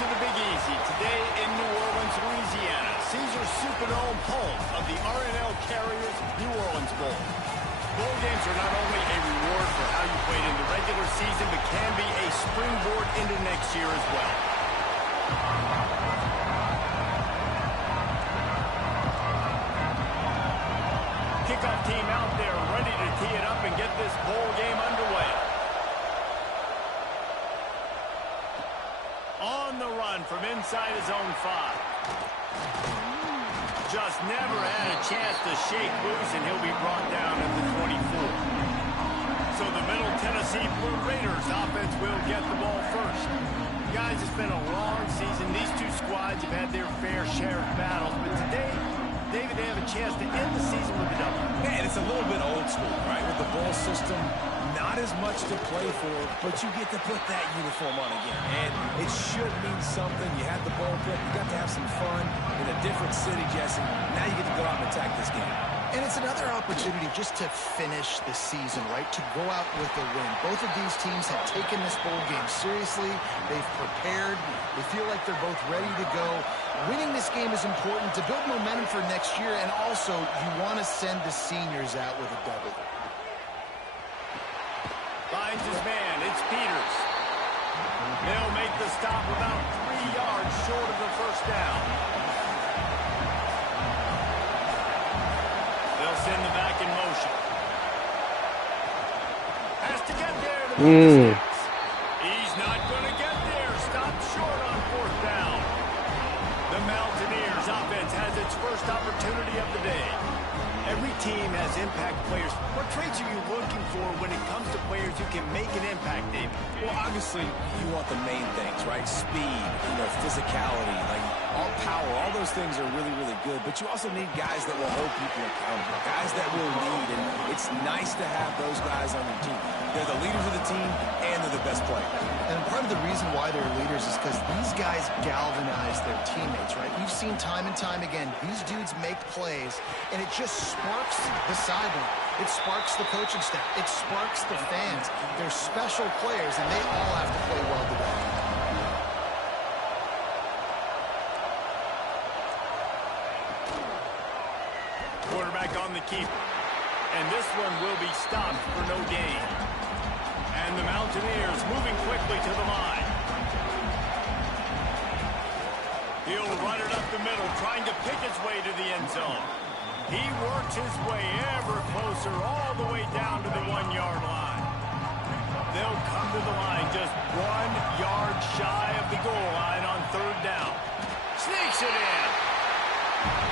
To the Big Easy, today in New Orleans, Louisiana, Caesars Superdome, home of the R+L Carriers New Orleans Bowl. Bowl games are not only a reward for how you played in the regular season, but can be a springboard into next year as well. Kickoff team out there ready to tee it up and get this bowl game underway. On the run from inside his own 5. Just never had a chance to shake loose, and he'll be brought down at the 24. So the Middle Tennessee Blue Raiders offense will get the ball first. Guys, it's been a long season. These two squads have had their fair share of battles, but today, David, they have a chance to end the season with a double. Yeah, and it's a little bit old school, right? With the bowl system, not as much to play for, but you get to put that uniform on again. And it should mean something. You had the bowl pick. You got to have some fun in a different city, Jesse. Now you get to go out and attack this game. And it's another opportunity just to finish the season, right? To go out with a win. Both of these teams have taken this bowl game seriously. They've prepared. They feel like they're both ready to go. Winning this game is important to build momentum for next year, and also you want to send the seniors out with a double. Finds his man. It's Peters. They'll make the stop about 3 yards short of the first down. They'll send the back in motion. Has to get there to make the sticks. He's not going to get there. Stopped short on 4th down. The Mountaineers offense has its first opportunity of the day. Every team has impact players. What traits are you looking for when it comes to players who can make an impact, David? Well, obviously, you want the main things, right? Speed, physicality, like all power, all those things are really, really good. But you also need guys that will hold people accountable, guys that will lead. And it's nice to have those guys on your team. They're the leaders of the team, and they're the best players. And part of the reason why they're leaders is because these guys galvanize their teammates, right? We've seen time and time again, these dudes make plays, and it just sparks the sideline. It sparks the coaching staff. It sparks the fans. They're special players, and they all have to play well together. Quarterback on the keeper. And this one will be stopped for no gain. And the Mountaineers moving quickly to the line. He'll run it up the middle, trying to pick his way to the end zone. He works his way ever closer, all the way down to the 1-yard line. They'll come to the line just 1 yard shy of the goal line on 3rd down. Sneaks it in.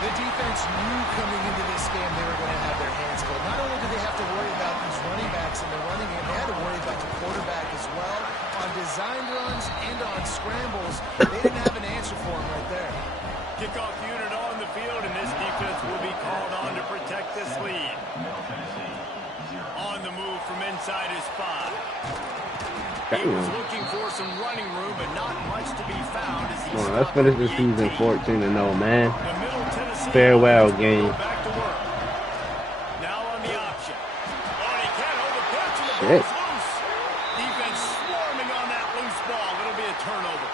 The defense knew coming into this game they were going to have their hands full. Not only did they have to worry about these running backs in the running game, they had to worry about the quarterback as well. On design runs and on scrambles, they didn't have an answer for him right there. Kickoff unit on the field, and this defense will be called on to protect this lead. On the move from inside his 5. He was looking for some running room, but not much to be found. As he let's finish the season 14-0, man. Farewell game. Back to work. Now on the option. Oh, he can't hold the pitch, and the Shit. ball's loose. Defense swarming on that loose ball. It'll be a turnover.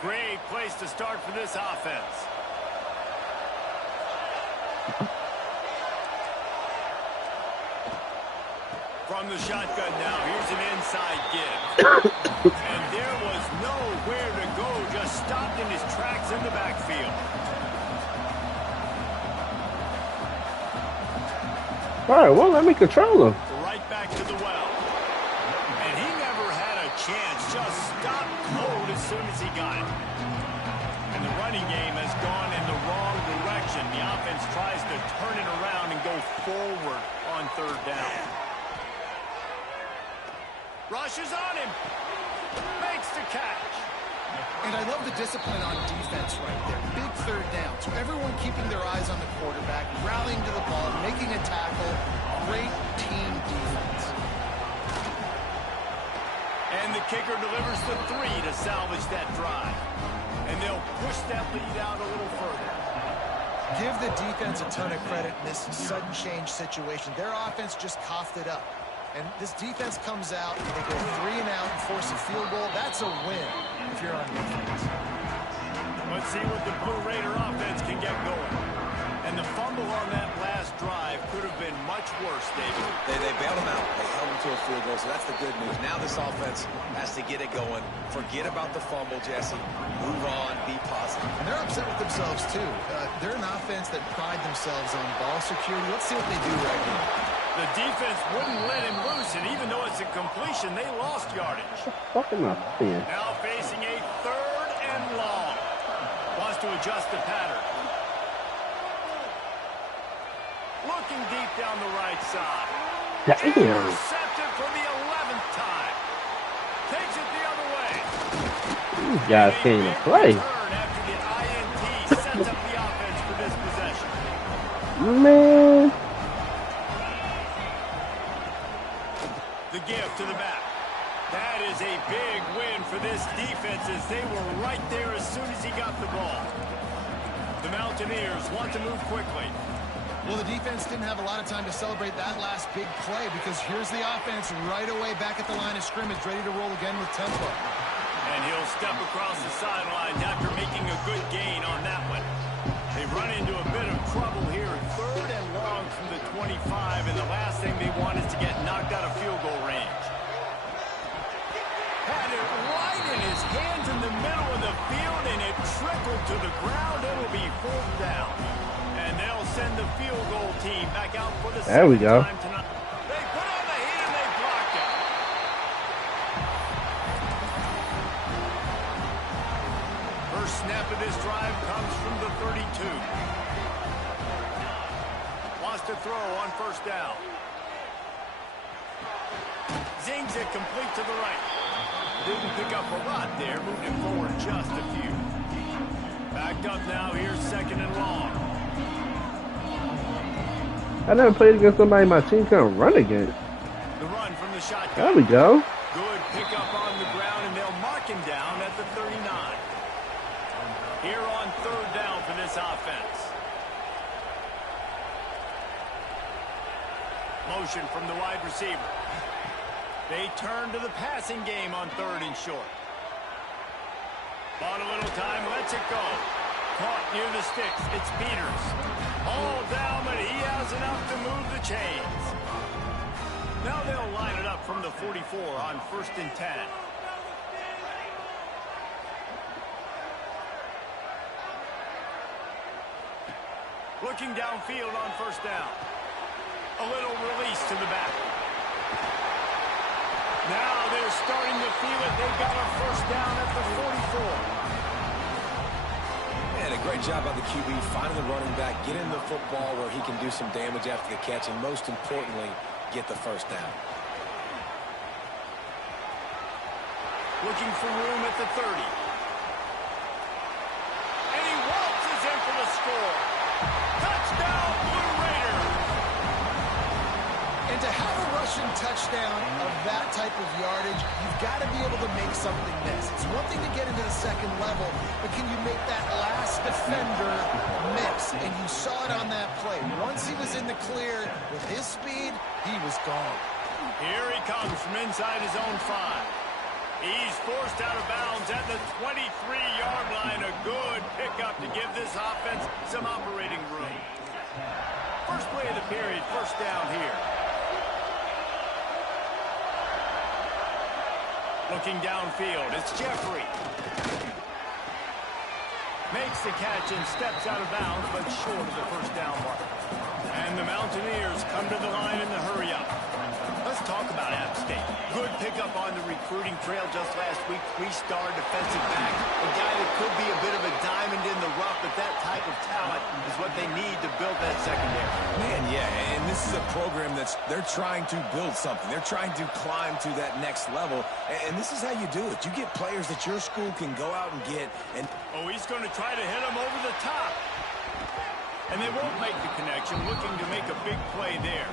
Great place to start for this offense. From the shotgun now, here's an inside give. And there was nowhere to go, just stopped in his tracks in the backfield. All right, well, let me control him. Right back to the well. And he never had a chance, just stopped cold as soon as he got it. And the running game has gone in the wrong direction. The offense tries to turn it around and go forward on 3rd down. Rushes on him. Makes the catch. And I love the discipline on defense right there. Big 3rd down. So everyone keeping their eyes on the quarterback, rallying to the ball, making a tackle. great team defense. And the kicker delivers the 3 to salvage that drive. And they'll push that lead out a little further. Give the defense a ton of credit in this sudden change situation. Their offense just coughed it up. And this defense comes out, and they go 3 and out and force a field goal. That's a win if you're on defense. Let's see what the Blue Raider offense can get going. And the fumble on that last drive could have been much worse, David. They bailed him out. They held him to a field goal, so that's the good news. Now this offense has to get it going. Forget about the fumble, Jesse. Move on. Be positive. And they're upset with themselves, too. They're an offense that pride themselves on ball security. Let's see what they do right here. The defense wouldn't let him loose, and even though it's a completion, they lost yardage. What the fuck am I seeing? Now facing a 3rd and long. Wants to adjust the pattern. Looking deep down the right side. Damn. Intercepted for the 11th time. Takes it the other way. These guys can't even play. After the INT sets up the offense for this possession. Man. The give to the back. That is a big win for this defense as they were right there as soon as he got the ball. The Mountaineers want to move quickly. Well, the defense didn't have a lot of time to celebrate that last big play because here's the offense right away back at the line of scrimmage, ready to roll again with tempo. And he'll step across the sidelines after making a good gain on that one. They've run into a bit of trouble here. 3rd and long from the 25, and the last thing they want is to get knocked out of field goal range. Had it right in his hands in the middle of the field, and it trickled to the ground. It'll be 4th down. And they'll send the field goal team back out for the There we go. time tonight. They put on the heat and they blocked it. First snap of this drive comes from the 32. Wants to throw on 1st down. Zings it complete to the right. Didn't pick up a lot there. Moved it forward just a few. Backed up now. Here's 2nd and long. I never played against somebody my team couldn't run against. The run from the shotgun. There we go. Good pickup on the ground, and they'll mark him down at the 39. Here on 3rd down for this offense. Motion from the wide receiver. They turn to the passing game on 3rd and short. Bought a little time, lets it go. Caught near the sticks. It's Peters. All down, but he has enough to move the chains. Now they'll line it up from the 44 on 1st and 10. Looking downfield on 1st down. A little release to the back. Now they're starting to feel it. They've got a 1st down at the 44. And a great job by the QB finding the running back, getting the football where he can do some damage after the catch, and most importantly, get the 1st down. Looking for room at the 30. And he waltzes in for the score. Touchdown, Blue Raiders! And to have a rushing touchdown of that type of yardage, you've got to be able to make something miss. It's one thing to get into the 2nd level, but can you make that last defender miss? And you saw it on that play. Once he was in the clear with his speed, he was gone. Here he comes from inside his own 5. He's forced out of bounds at the 23-yard line. A good pickup to give this offense some operating room. First play of the period, 1st down here. Looking downfield, it's Jeffrey. Makes the catch and steps out of bounds, but short of the 1st down mark. And the Mountaineers come to the line in the hurry-up. Let's talk about App State. Good pickup on the recruiting trail just last week. 3-star defensive back. A guy that could be a bit of a diamond in the rough, but that type of talent is what they need to build that secondary. Man, yeah, and this is a program they're trying to build something. They're trying to climb to that next level, and this is how you do it. You get players that your school can go out and get. And oh, he's going to try to hit him over the top. And they won't make the connection, looking to make a big play there.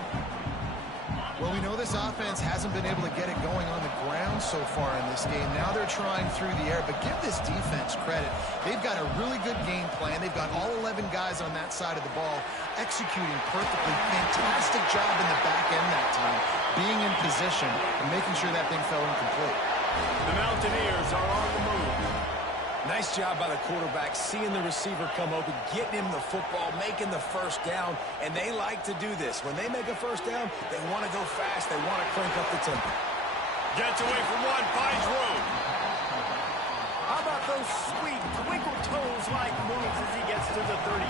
Well, we know this offense hasn't been able to get it going on the ground so far in this game. Now they're trying through the air, but give this defense credit. They've got a really good game plan. They've got all 11 guys on that side of the ball executing perfectly. Fantastic job in the back end that time, being in position and making sure that thing fell incomplete. The Mountaineers are on the move. Nice job by the quarterback, seeing the receiver come open, getting him the football, making the first down, and they like to do this. When they make a first down, they want to go fast. They want to crank up the tempo. Gets away from one, finds room. How about those sweet twinkle toes-like moves as he gets to the 38?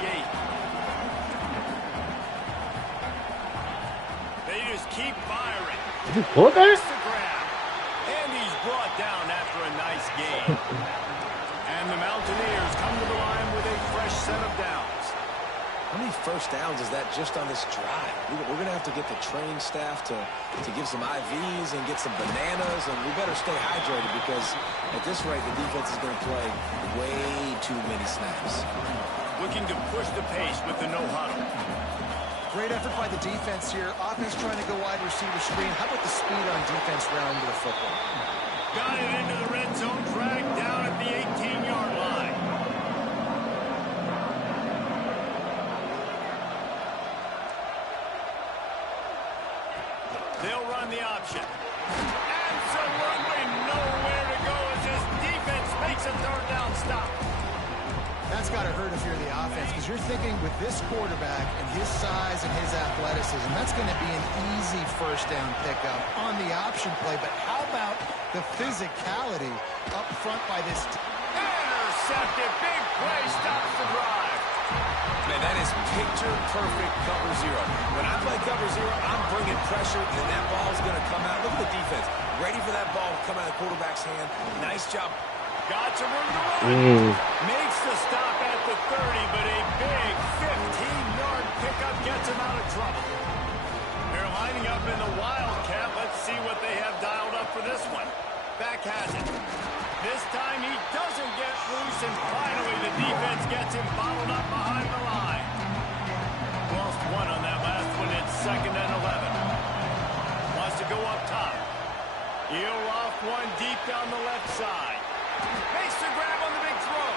They just keep firing. Hold that? Instagram. And he's brought down after a nice game. And the Mountaineers come to the line with a fresh set of downs. How many first downs is that just on this drive? We're going to have to get the training staff to give some IVs and get some bananas, and we better stay hydrated because at this rate, the defense is going to play way too many snaps. Looking to push the pace with the no-huddle. Great effort by the defense here. Offense trying to go wide receiver screen. How about the speed on defense rounding the football? Got it into the red zone, dragged down at the 18-yard line. They'll run the option. Absolutely nowhere to go as this defense makes a third down stop. That's got to hurt if you're the offense, because you're thinking with this quarterback and his size and his athleticism, that's going to be an easy first down pickup on the option play. But how about the physicality up front by this team? Intercepted. Big play stops the drive. Man, that is picture-perfect cover zero. When I play cover zero, I'm bringing pressure, and that ball's going to come out. Look at the defense. Ready for that ball to come out of the quarterback's hand. Nice job. Got some room to run. Makes the stop at the 30, but a big 15-yard pickup gets him out of trouble. They're lining up in the Wildcat. Let's see what they have dialed up for this one. Beck has it. This time he doesn't get loose, and finally the defense gets him bottled up behind the line. Lost one on that last one. It's 2nd and 11. Wants to go up top. He'll loft one deep down the left side. Makes the grab on the big throw.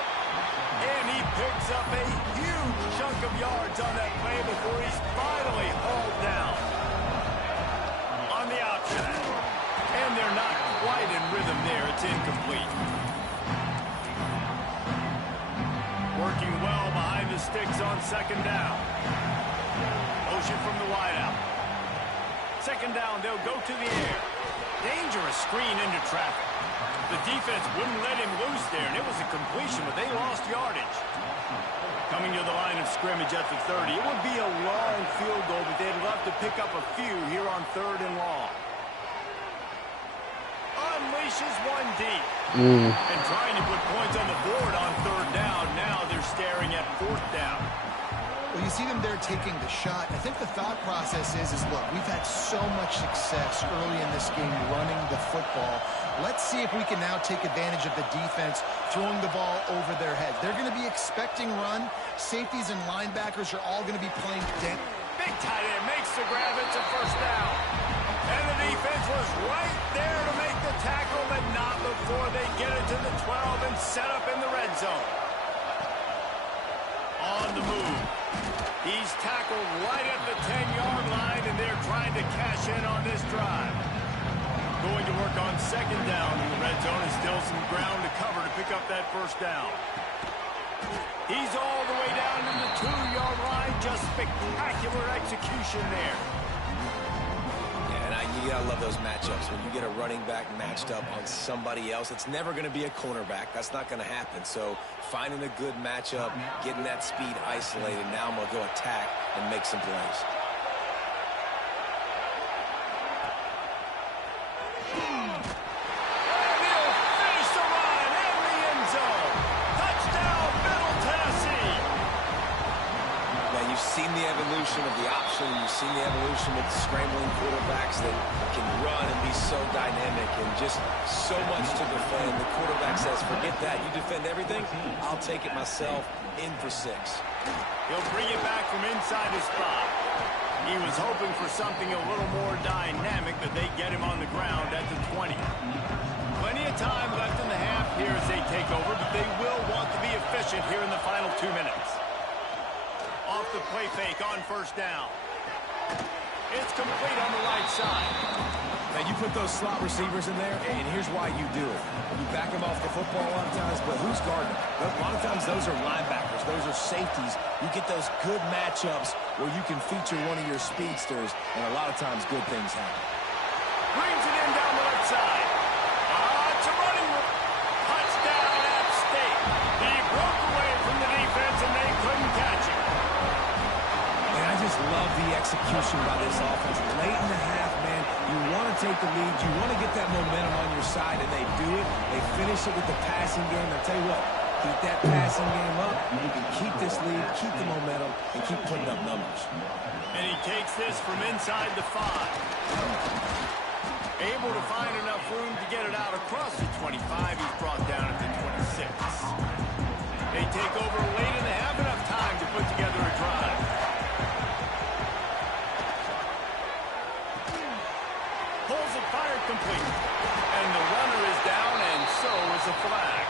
And he picks up a huge chunk of yards on that play before he's finally hauled down. On the option. And they're not quite in rhythm there. It's incomplete. Working well behind the sticks on 2nd down. Motion from the wideout. 2nd down, they'll go to the air. Dangerous screen into traffic. The defense wouldn't let him loose there, and it was a completion, but they lost yardage. Coming to the line of scrimmage at the 30. It would be a long field goal, but they'd love to pick up a few here on 3rd and long. Unleashes one deep. And trying to put points on the board on 3rd down. Now they're staring at 4th down. Well, you see them there taking the shot. I think the thought process is look, we've had so much success early in this game running the football. Let's see if we can now take advantage of the defense throwing the ball over their heads. They're going to be expecting run. Safeties and linebackers are all going to be playing dent. Big tight end makes the grab. It's a 1st down. And the defense was right there to make the tackle, but not before they get it to the 12 and set up in the red zone. On the move. He's tackled right at the 10-yard line, and they're trying to cash in on this drive. Going to work on 2nd down in the red zone, and still some ground to cover to pick up that 1st down. He's all the way down to the 2-yard line. Just spectacular execution there. You gotta love those matchups. When you get a running back matched up on somebody else, it's never going to be a cornerback. That's not going to happen. So finding a good matchup, getting that speed isolated. Now I'm going to go attack and make some plays. The evolution of the option, you've seen the evolution with scrambling quarterbacks that can run and be so dynamic and just so much to defend. The quarterback says, forget that, you defend everything, I'll take it myself, in for 6. He'll bring it back from inside his spot. He was hoping for something a little more dynamic, but they get him on the ground at the 20. Plenty of time left in the half here as they take over, but they will want to be efficient here in the final 2 minutes. Off the play fake on first down. It's complete on the right side. Now, you put those slot receivers in there, and here's why you do it. You back them off the football a lot of times, but who's guarding them? A lot of times those are linebackers. Those are safeties. You get those good matchups where you can feature one of your speedsters, and a lot of times good things happen. Brings it in down the left side. It's a running touchdown, App State. He broke away from the defense, and they couldn't catch him. And I just love the execution by this offense. Late in the half, man, you want to take the lead. You want to get that momentum on your side, and they do it. They finish it with the passing game. I'll tell you what, keep that passing game up. You can keep this lead, keep the momentum, and keep putting up numbers. And he takes this from inside the 5. Able to find enough room to get it out across the 25. He's brought down at the 26. They take over late in the half, enough time to put together a drive. Pulls it, fired complete. And the runner is down, and so is a flag.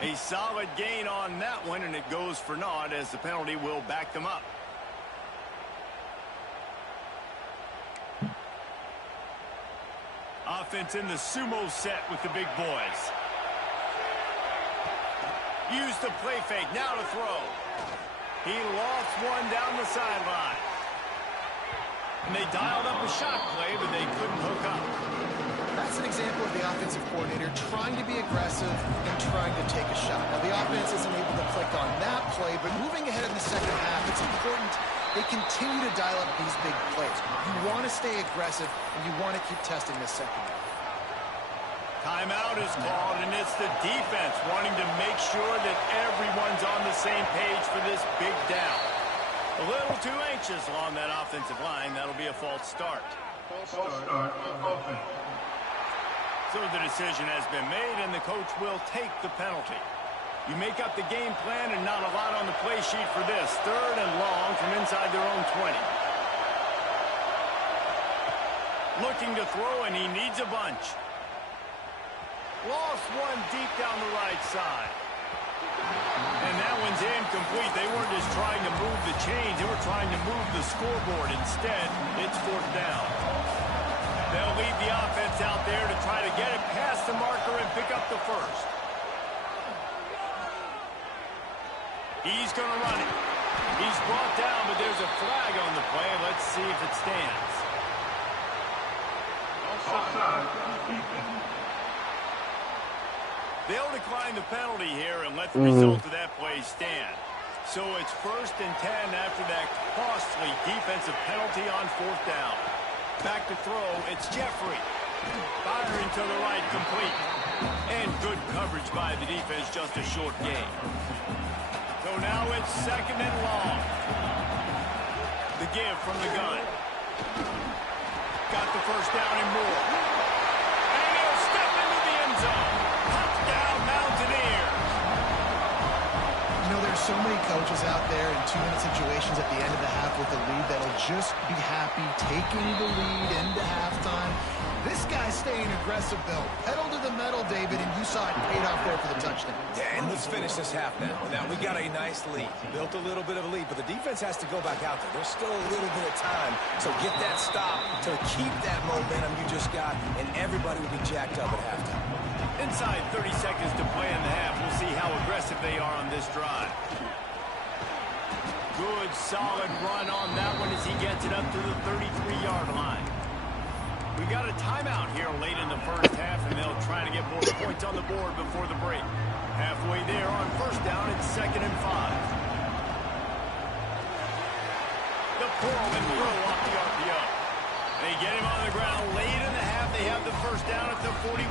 A solid gain on that one, and it goes for naught as the penalty will back them up. Offense in the sumo set with the big boys. Use the play fake, now to throw. He lost one down the sideline. And they dialed up a shot play, but they couldn't hook up. That's an example of the offensive coordinator trying to be aggressive and trying to take a shot. Now, the offense isn't able to click on that play, but moving ahead in the second half, it's important they continue to dial up these big plays. You want to stay aggressive, and you want to keep testing this second half. Timeout is called, and it's the defense wanting to make sure that everyone's on the same page for this big down. A little too anxious along that offensive line. That'll be a false start. False start on offense. So the decision has been made, and the coach will take the penalty. You make up the game plan, and not a lot on the play sheet for this. 3rd and long from inside their own 20. Looking to throw, and he needs a bunch. Lost one deep down the right side. And that one's incomplete. They weren't just trying to move the chains. They were trying to move the scoreboard. Instead, it's 4th down. They'll leave the offense out there to try to get it past the marker and pick up the first. He's going to run it. He's brought down, but there's a flag on the play. Let's see if it stands. Offside. They'll decline the penalty here and let the result of that play stand. So it's 1st and 10 after that costly defensive penalty on 4th down. Back to throw, it's Jeffrey. Firing to the right, complete. And good coverage by the defense, just a short gain. So now it's 2nd and long. The give from the gun. Got the first down and more. And he'll step into the end zone. Touchdown, Mountaineers. You know, there's so many coaches out there in 2-minute situations at the end of the half with the lead that'll just be happy taking the lead into halftime. This guy's staying aggressive, though. Pedal to the metal, David, and you saw it paid off there for the touchdown. Yeah, and let's finish this half now. Now, we got a nice lead. Built a little bit of a lead, but the defense has to go back out there. There's still a little bit of time. So get that stop to keep that momentum you just got, and everybody will be jacked up at halftime. Inside 30 seconds to play in the half. We'll see how aggressive they are on this drive. Good, solid run on that one as he gets it up to the 33-yard line. We got a timeout here late in the first half, and they'll try to get more points on the board before the break. Halfway there on 1st down, it's 2nd and 5. The pull and throw off the RPO. They get him on the ground late in the half. They have the first down at the 41.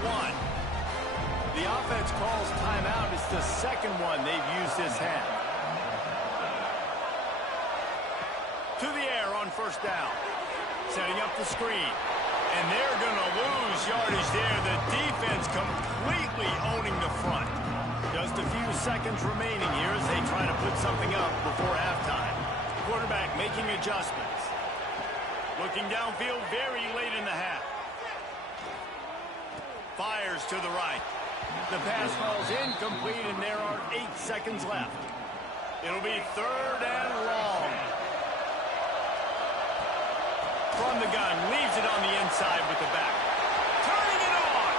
The offense calls timeout. It's the second one they've used this half. To the air on 1st down. Setting up the screen. And they're going to lose yardage there. The defense completely owning the front. Just a few seconds remaining here as they try to put something up before halftime. Quarterback making adjustments. Looking downfield very late in the half. Fires to the right. The pass falls incomplete, and there are 8 seconds left. It'll be 3rd and long. From the gun, leaves it on the inside with the back. Turning it on.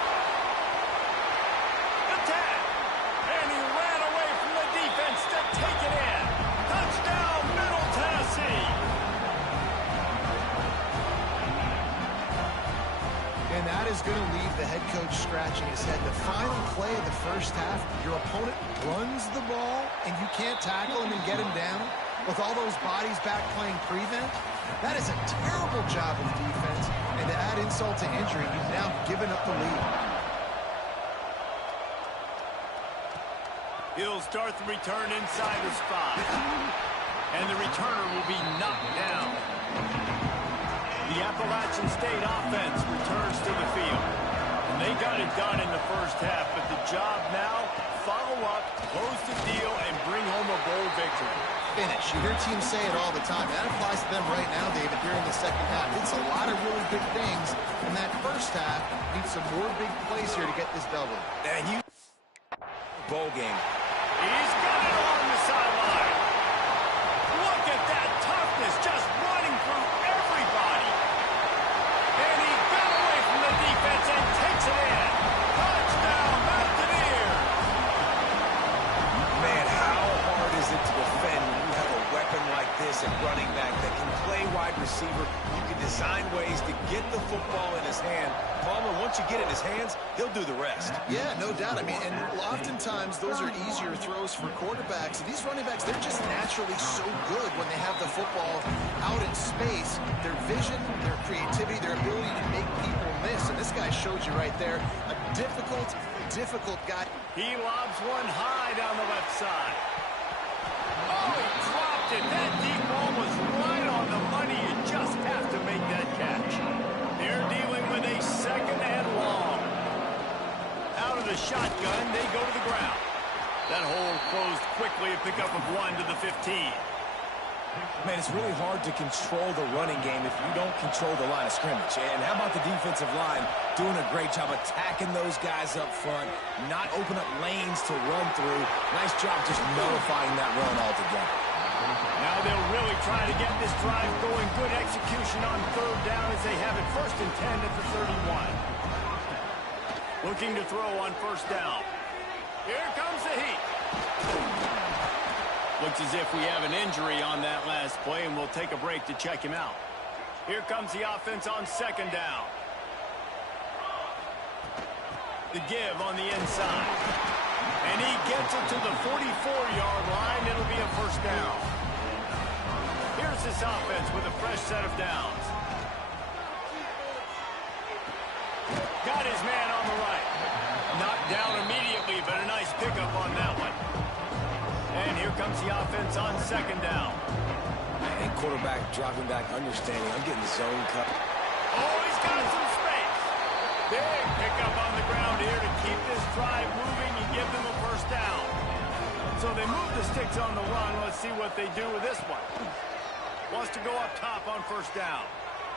Attack. And he ran away from the defense to take it in. Touchdown, Middle Tennessee. And that is going to leave the head coach scratching his head. The final play of the first half, your opponent runs the ball, and you can't tackle him and get him down with all those bodies back playing prevent. That is a terrible job of defense, and to add insult to injury, you've now given up the lead. He'll start the return inside the spot. And the returner will be knocked down. The Appalachian State offense returns to the field. And they got it done in the first half, but the job now, follow up, close the deal, and bring home a bowl victory. Finish. You hear teams say it all the time. That applies to them right now, David, here in the second half. It's a lot of really good things, and that first half needs some more big plays here to get this double. And you bowl game. He's got it on the sideline. Look at that toughness, just running through everybody. And he got away from the defense and takes it in. Touchdown, Mountaineers. Man, how hard is it to defend when you have a weapon like this at running back that can play wide receiver? You can design ways to get the football in his hand. Palmer, once you get it in his hands, he'll do the rest. Yeah, no doubt. I mean, and oftentimes those are easier throws for quarterbacks. These running backs, they're just naturally so good when they have the football out in space. Their vision, their creativity, their ability to make people miss. And this guy showed you right there, a difficult guy. He lobs one high down the left side. Oh, he dropped it. That deep ball was right on the money. You just have to make that catch. They're dealing with a 2nd and long. Out of the shotgun, they go to the ground. That hole closed quickly, a pickup of 1 to the 15. Man, it's really hard to control the running game if you don't control the line of scrimmage. And how about the defensive line doing a great job attacking those guys up front, not open up lanes to run through. Nice job just nullifying that run altogether. Now they'll really try to get this drive going. Good execution on 3rd down as they have it 1st and 10 at the 31. Looking to throw on 1st down. Here comes the heat. Looks as if we have an injury on that last play, and we'll take a break to check him out. Here comes the offense on 2nd down. The give on the inside. And he gets it to the 44-yard line. It'll be a 1st down. Here's this offense with a fresh set of downs. Got his man on the right. Knocked down immediately, but a nice pickup on that one. And here comes the offense on 2nd down. And quarterback dropping back, understanding. I'm getting zone cut. Oh, he's got some space. Big pickup on the ground here to keep this drive moving and give them a 1st down. So they move the sticks on the run. Let's see what they do with this one. Wants to go up top on 1st down.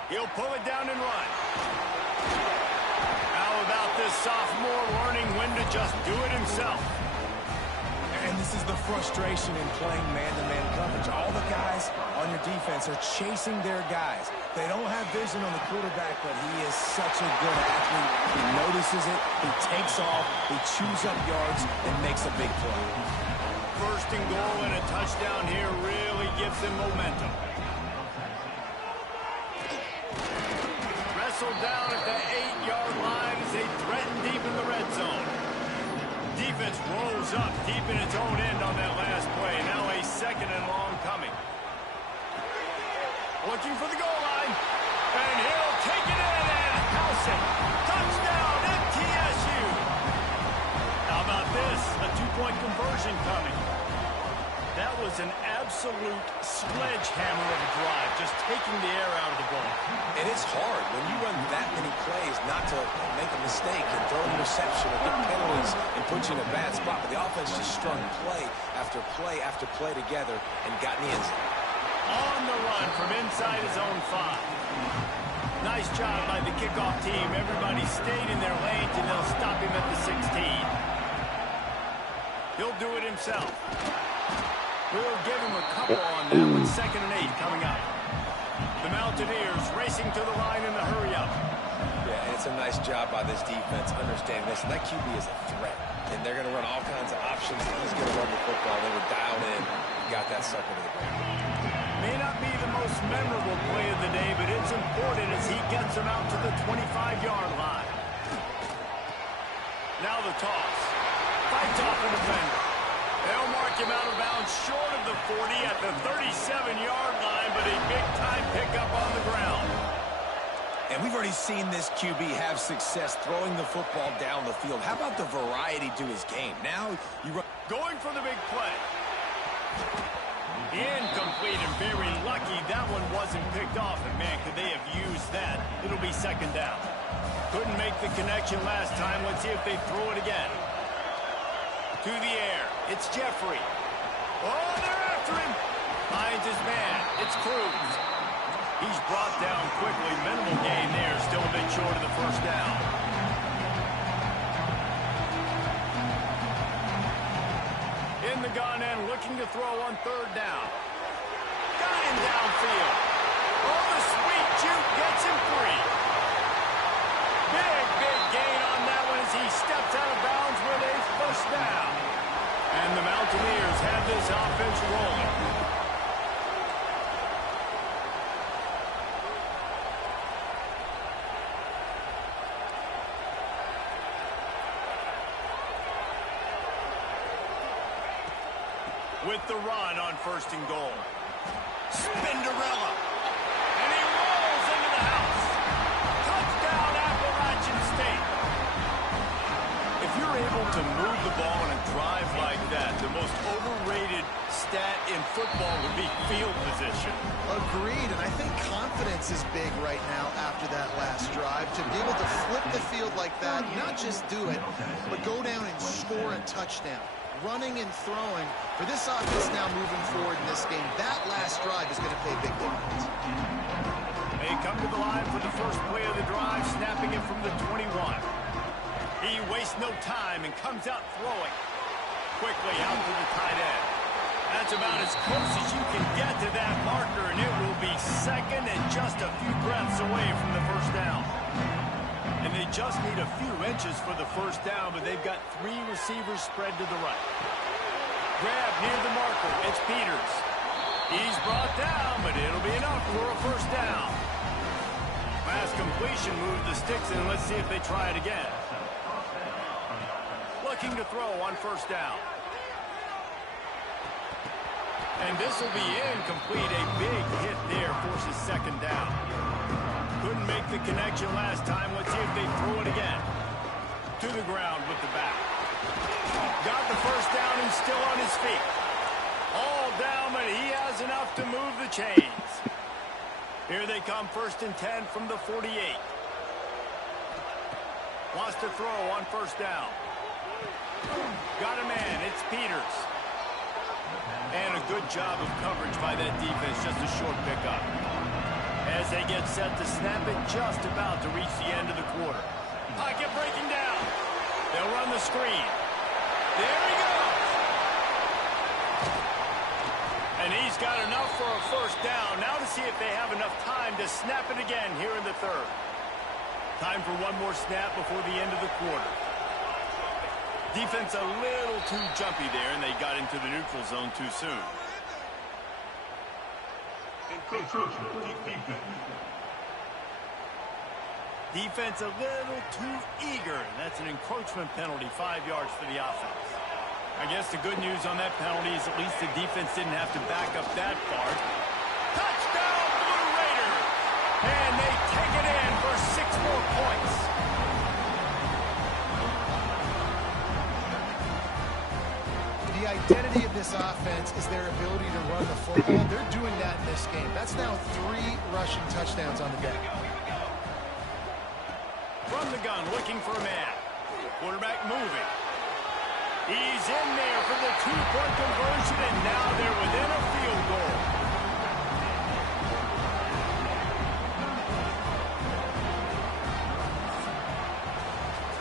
He'll pull it down and run. How about this sophomore learning when to just do it himself? And this is the frustration in playing man-to-man coverage. All the guys on your defense are chasing their guys. They don't have vision on the quarterback, but he is such a good athlete. He notices it, he takes off, he chews up yards, and makes a big play. 1st and goal and a touchdown here really gives them momentum. Wrestled down at the 8-yard line as they threaten deep in the red zone. Defense rolls up deep in its own end on that last play. Now a 2nd and long coming. Looking for the goal line. And he'll take it in and house it. Touchdown, MTSU. How about this? A 2-point conversion coming. That was an absolute sledgehammer of a drive, just taking the air out of the ball. And it's hard when you run that many plays not to make a mistake and throw an interception or get penalties and put you in a bad spot. But the offense just strung play after play after play together and got in the end zone. On the run from inside his own 5. Nice job by the kickoff team. Everybody stayed in their lanes, and they'll stop him at the 16. He'll do it himself. We'll give him a couple on that one. 2nd and 8 coming up. The Mountaineers racing to the line in the hurry-up. Yeah, and it's a nice job by this defense understanding this. That QB is a threat, and they're going to run all kinds of options. He's going to run the football. They were dialed in. Got that sucker to the ground. May not be the most memorable play of the day, but it's important as he gets him out to the 25-yard line. Now the toss. Fights off the defender. They'll mark him out of bounds short of the 40 at the 37-yard line, but a big-time pickup on the ground. And we've already seen this QB have success throwing the football down the field. How about the variety to his game? Now you run. Going for the big play. Incomplete, and very lucky that one wasn't picked off. And, man, could they have used that? It'll be 2nd down. Couldn't make the connection last time. Let's see if they throw it again. To the air. It's Jeffrey. Oh, they're after him. Finds his man. It's Cruz. He's brought down quickly. Minimal gain there. Still a bit short of the 1st down. In the gun and looking to throw on 3rd down. Got him downfield. Oh, the sweet juke gets him free. Big gain on that one as he steps out of bounds with a 1st down. And the Mountaineers have this offense rolling. With the run on 1st and goal. Spinderella. And he rolls into the house. Touchdown, Appalachian State. If you're able to move the ball in a drive like that, the most overrated stat in football would be field position. Agreed, and I think confidence is big right now after that last drive. To be able to flip the field like that, not just do it, but go down and score a touchdown. Running and throwing for this offense now moving forward in this game. That last drive is going to pay big dividends. They come to the line for the first play of the drive, snapping it from the 21. He wastes no time and comes out throwing. Quickly out to the tight end. That's about as close as you can get to that marker, and it will be 2nd and just a few breaths away from the 1st down. And they just need a few inches for the 1st down, but they've got 3 receivers spread to the right. Grab near the marker. It's Peters. He's brought down, but it'll be enough for a 1st down. Pass completion moves the sticks in. Let's see if they try it again. Looking to throw on 1st down. And this will be incomplete. A big hit there forces 2nd down. Couldn't make the connection last time. Let's see if they throw it again. To the ground with the back. Got the 1st down and still on his feet. All down, but he has enough to move the chains. Here they come, 1st and 10 from the 48. Wants to throw on 1st down. Got a man. It's Peters. And a good job of coverage by that defense. Just a short pickup. As they get set to snap it, just about to reach the end of the quarter. Pocket breaking down. They'll run the screen. There he goes. And he's got enough for a 1st down. Now to see if they have enough time to snap it again here in the 3rd. Time for one more snap before the end of the quarter. Defense a little too jumpy there, and they got into the neutral zone too soon. Defense a little too eager. That's an encroachment penalty, 5 yards for the offense. I guess the good news on that penalty is at least the defense didn't have to back up that far. Touchdown, Blue Raiders! And they take it in for 6 more points. The identity of this offense is their ability to run the football. They're doing that in this game. That's now 3 rushing touchdowns on the day. from the gun, looking for a man. Quarterback moving. He's in there for the two-point conversion, and now they're within a field goal.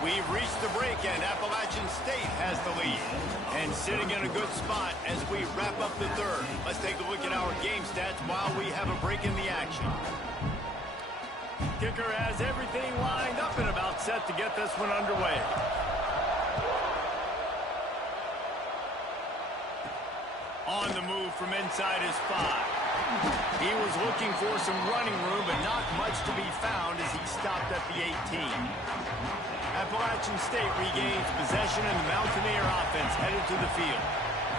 We've reached the break, and Appalachian State has the lead. And sitting in a good spot as we wrap up the third. Let's take a look at our game stats while we have a break in the action. Kicker has everything lined up and about set to get this one underway. On the move from inside his 5. He was looking for some running room, but not much to be found as he stopped at the 18. Appalachian State regains possession, and the Mountaineer offense headed to the field.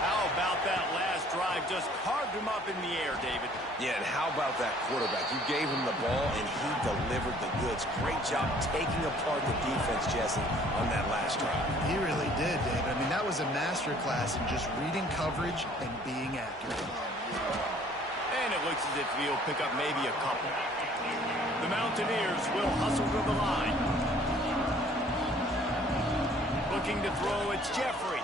How about that last drive? Just carved him up in the air, David. Yeah, and how about that quarterback? You gave him the ball, and he delivered the goods. Great job taking apart the defense, Jesse, on that last drive. He really did, David. I mean, that was a masterclass in just reading coverage and being accurate. And it looks as if he'll pick up maybe a couple. The Mountaineers will hustle to the line. Looking to throw, it's Jeffrey.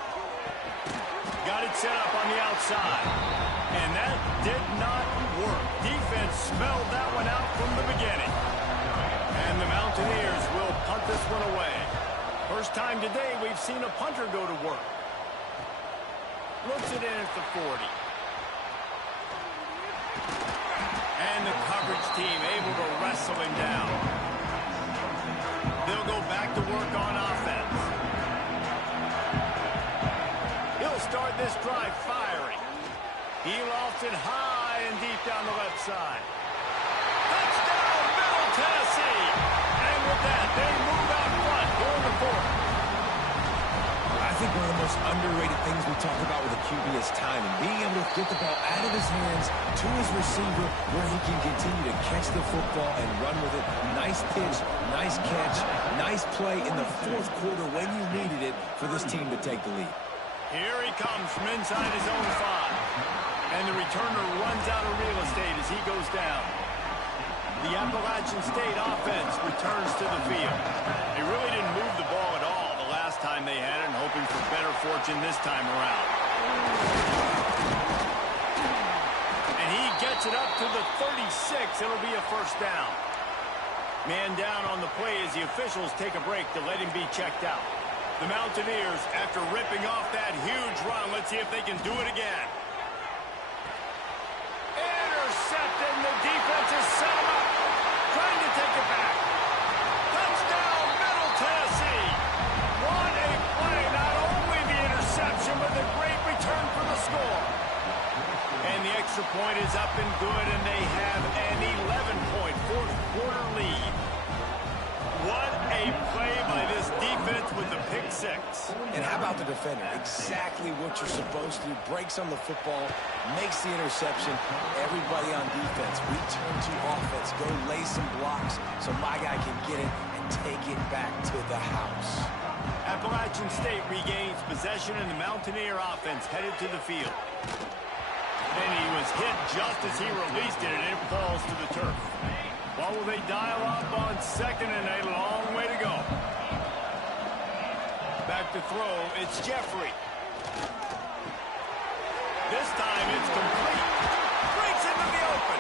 Got it set up on the outside. And that did not work. Defense smelled that one out from the beginning. And the Mountaineers will punt this one away. First time today we've seen a punter go to work. Looks it in at the 40. And the coverage team able to wrestle him down. They'll go back to work on offense. He'll start this drive firing. He lofts it high and deep down the left side. Touchdown, Middle Tennessee! And with that, they move out front, going to 4th. I think one of the most underrated things we talk about with a QB is timing. Being able to get the ball out of his hands to his receiver where he can continue to catch the football and run with it. Nice pitch, nice catch, nice play in the 4th quarter when you needed it for this team to take the lead. Here he comes from inside his own 5. And the returner runs out of real estate as he goes down. The Appalachian State offense returns to the field. They really didn't move the ball at all the last time they had it, and hoping for better fortune this time around. And he gets it up to the 36. It'll be a first down. Man down on the play as the officials take a break to let him be checked out. The Mountaineers, after ripping off that huge run, let's see if they can do it again. Intercepted, and the defense is set him up. Trying to take it back. Touchdown, Middle Tennessee. What a play. Not only the interception, but the great return for the score. And the extra point is up and good, and they have an 11-point 4th quarter lead. What a play by this defense with the pick 6. And how about the defender? Exactly what you're supposed to do. Breaks on the football, makes the interception. Everybody on defense, return to offense. Go lay some blocks so my guy can get it and take it back to the house. Appalachian State regains possession, and the Mountaineer offense headed to the field. And he was hit just as he released it, and it falls to the turf. What will they dial up on 2nd and a long way to go? Back to throw, it's Jeffrey. This time it's complete. Breaks into the open.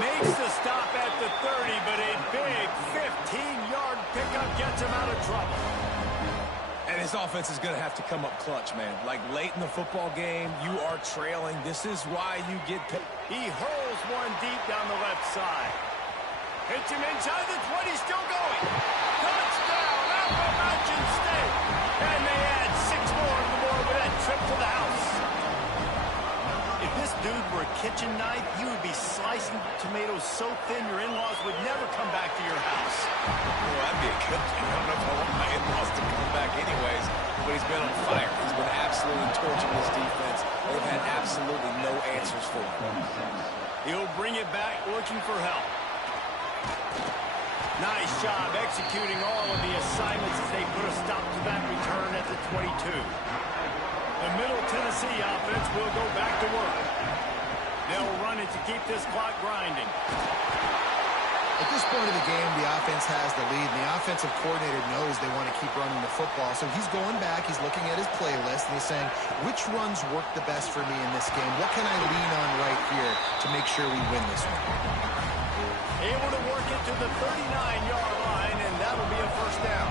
Makes the stop at the 30, but a big 15-yard pickup gets him out of trouble. And his offense is going to have to come up clutch, man. Like late in the football game, you are trailing. This is why you get picked. He hurls one deep down the left side. Hits him inside the 20, still going. Touchdown, Appalachian State. And they add 6 more on the board with that trip to the house. If this dude were a kitchen knife, you would be slicing tomatoes so thin your in-laws would never come back to your house. Well, that'd be a good thing. I don't know if I want my in-laws to come back anyways, but he's been on fire. He's been absolutely torching this defense. They've had absolutely no answers for him. He'll bring it back looking for help. Nice job executing all of the assignments as they put a stop to that return at the 22. The Middle Tennessee offense will go back to work. They'll run it to keep this clock grinding. At this point of the game, the offense has the lead, and the offensive coordinator knows they want to keep running the football. So he's going back, he's looking at his playlist, and he's saying, which runs work the best for me in this game? What can I lean on right here to make sure we win this one? Able to work it to the 39-yard line, and that'll be a first down.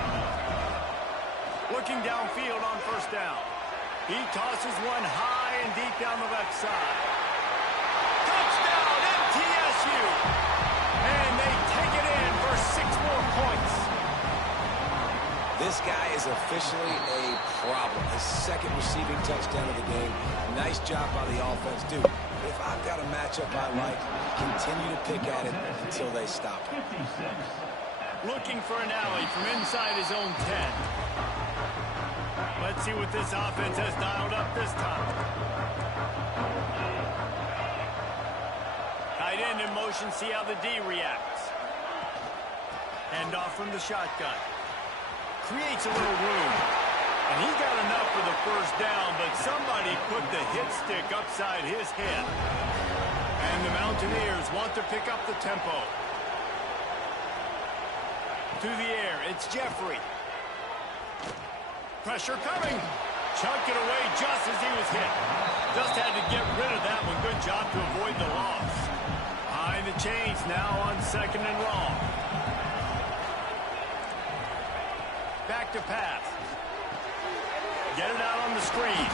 Looking downfield on first down. He tosses one high and deep down the left side. Touchdown, MTSU! And they take it in for 6 more points. This guy is officially a problem. His second receiving touchdown of the game. Nice job by the offense. Dude, if I've got a matchup I like, continue to pick at it until they stop it. Looking for an alley from inside his own 10. Let's see what this offense has dialed up this time. Tight end in motion, see how the D reacts. Hand off from the shotgun. Creates a little room. And he got enough for the first down, but somebody put the hit stick upside his head. And the Mountaineers want to pick up the tempo. To the air, it's Jeffrey. Pressure coming. Chunk it away just as he was hit. Just had to get rid of that one. Good job to avoid the loss. Behind the chains now on 2nd and long. Back to pass. Get it out on the screen.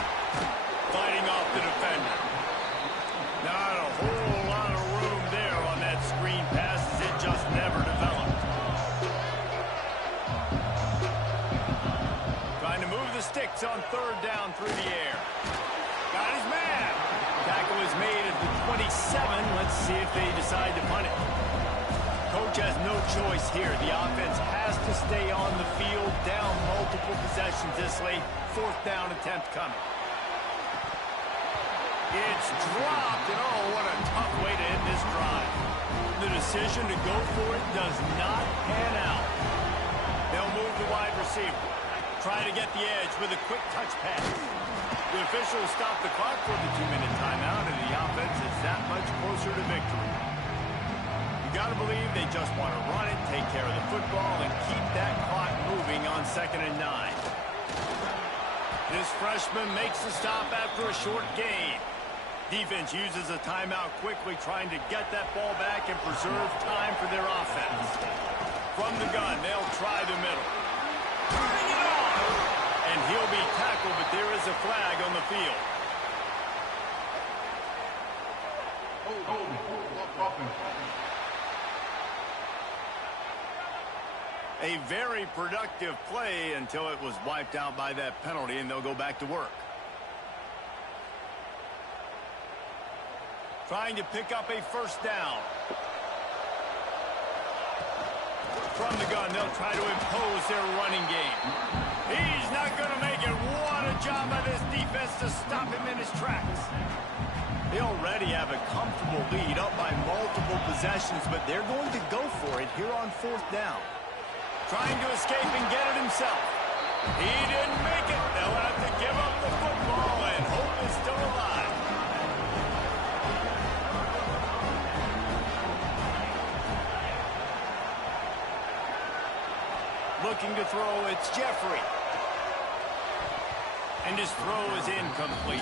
Fighting off the defender. Not a whole lot of room there on that screen pass as it just never developed. Trying to move the sticks on 3rd down through the air. Got his man. Tackle is made at the 27. Let's see if they decide to punt it. Coach has no choice here. The offense has to stay on the field, down multiple possessions this late. 4th down attempt coming. It's dropped, and oh, what a tough way to end this drive. The decision to go for it does not pan out. They'll move the wide receiver. Try to get the edge with a quick touch pass. The officials stop the clock for the 2-minute timeout, and the offense is that much closer to victory. You got to believe they just want to run it, take care of the football, and keep that clock moving on 2nd and 9. This freshman makes the stop after a short gain. Defense uses a timeout quickly, trying to get that ball back and preserve time for their offense. From the gun, they'll try the middle. Bring it on! And he'll be tackled, but there is a flag on the field. A very productive play until it was wiped out by that penalty, and they'll go back to work. Trying to pick up a first down. From the gun, they'll try to impose their running game. He's not going to make it. What a job by this defense to stop him in his tracks. They already have a comfortable lead up by multiple possessions, but they're going to go for it here on 4th down. Trying to escape and get it himself. He didn't make it. They'll have to give up the football, and hope is still alive. Looking to throw, it's Jeffrey. And his throw is incomplete.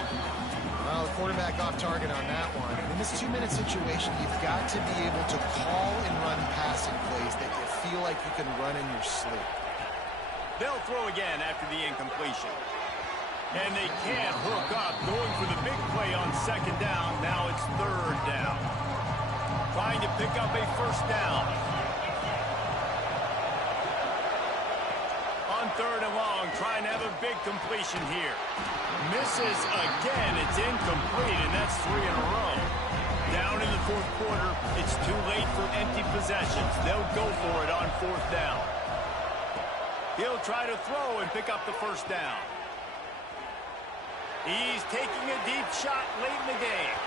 Well, the quarterback off target on that one. In this 2-minute situation, you've got to be able to call and run passing plays that you feel like you can run in your sleep. They'll throw again after the incompletion. And they can't hook up. Going for the big play on 2nd down. Now it's 3rd down. Trying to pick up a first down. On 3rd and long, trying to have a big completion here. Misses again. It's incomplete, and that's 3 in a row. Down in the 4th quarter, it's too late for empty possessions. They'll go for it on 4th down. He'll try to throw and pick up the first down. He's taking a deep shot late in the game.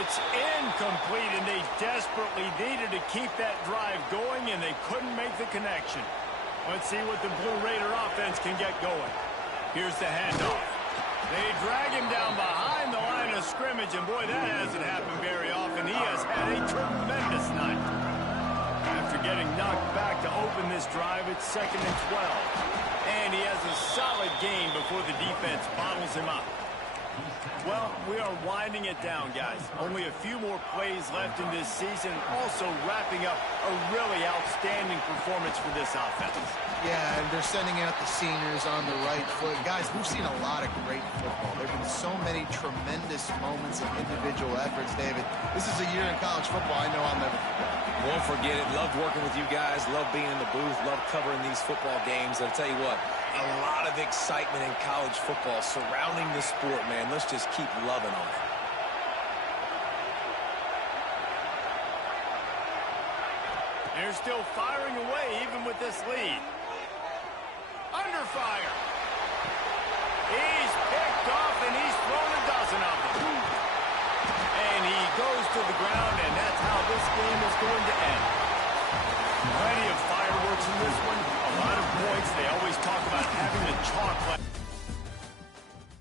It's incomplete, and they desperately needed to keep that drive going, and they couldn't make the connection. Let's see what the Blue Raider offense can get going. Here's the handoff. They drag him down behind the line of scrimmage, and boy, that hasn't happened very often and he has had a tremendous night. After getting knocked back to open this drive, it's 2nd and 12. And he has a solid gain before the defense bottles him up. Well, we are winding it down, guys. Only a few more plays left in this season. Also wrapping up a really outstanding performance for this offense. Yeah, and they're sending out the seniors on the right foot. Guys, we've seen a lot of great football. There have been so many tremendous moments of individual efforts, David. This is a year in college football I know I'll never forget. Won't forget it. Loved working with you guys. Loved being in the booth. Loved covering these football games. I'll tell you what, a lot of excitement in college football surrounding the sport, man. Let's just keep loving on it. They're still firing away even with this lead. Under fire. He's picked off and he's thrown a dozen of them. And he goes to the ground, and that's how this game is going to end.